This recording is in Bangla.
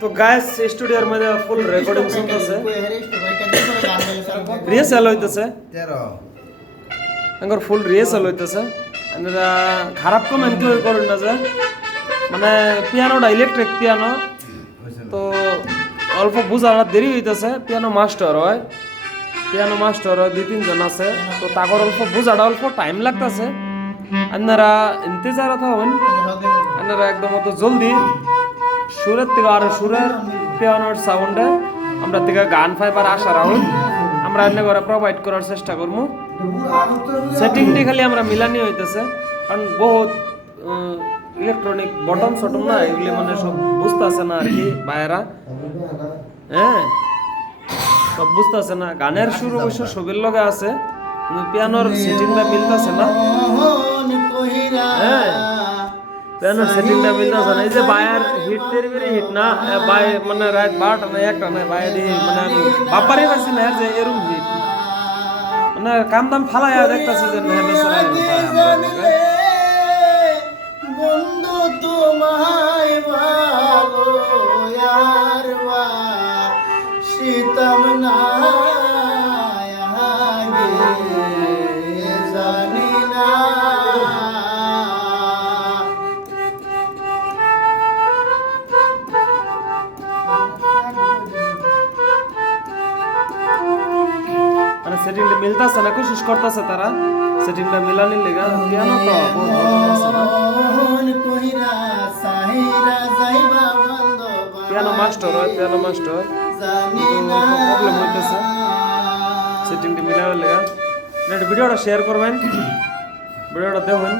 তো গাইস স্টুডিওর মধ্যে ফুল রেকর্ডিং চলতেছে, রিহার্সাল হইতেছে, এঙ্গর ফুল রিহার্সাল হইতেছে। এনারা খারাপ কমেন্ট কেউ করেন না যে মানে পিয়ানোটা ইলেকট্রিক পিয়ানো, তো অল্প বুঝার দেরি হইতেছে। পিয়ানো মাস্টার হয় 2-3 জন আছে, তো তারপর অল্প বুঝাটা অল্প টাইম লাগতেছে। আপনারা ইন্তজারত হবেন, আপনারা একদম অত জলদি সুরের থেকে আর সুরের পিয়ানোর সাউন্ডে আমরা থেকে গান ফাইবার আশা রাখুন, আমরা এনে করে প্রোভাইড করার চেষ্টা করবো। সেটিংটি খালি আমরা মিলানি হইতেছে, কারণ বহুত ইলেকট্রনিক বটন সটন না, এগুলি মানে সব বুঝতেছে না আর কি বাইরা। হ্যাঁ, সব বুঝতেছে না। গানের সুর অবশ্য সবের লগে আছে, কিন্তু পিয়ানোর সেটিংটা মিলতেছে না। হ্যাঁ, পিয়ানোর সেটিংটা মিলতেছে না। এই যে বায়ার হিট তেরি হিট না, বাই মানে রাত 12টা না 1টা না বাই দিয়ে মানে আমি বাপারই পাইছি না যে এরকম হিট, মানে কাম দাম ফালাইয়া দেখতেছি যে না বেচারা বন্ধু তোমায় ভালো আর শীতম না জানি না। মানে সেটিংটা মিলতেছে না, কোশিশ করতেছে তারা সেটিংটা মিলানির লেগা। পিয়ানো তো পিয়ানো মাস্টার হয়, পিয়ানো মাস্টার প্রবলেম হইতেছে সেটিংটা মিলানোর লেগা। ভিডিওটা শেয়ার করবেন, ভিডিওটা দেখুন।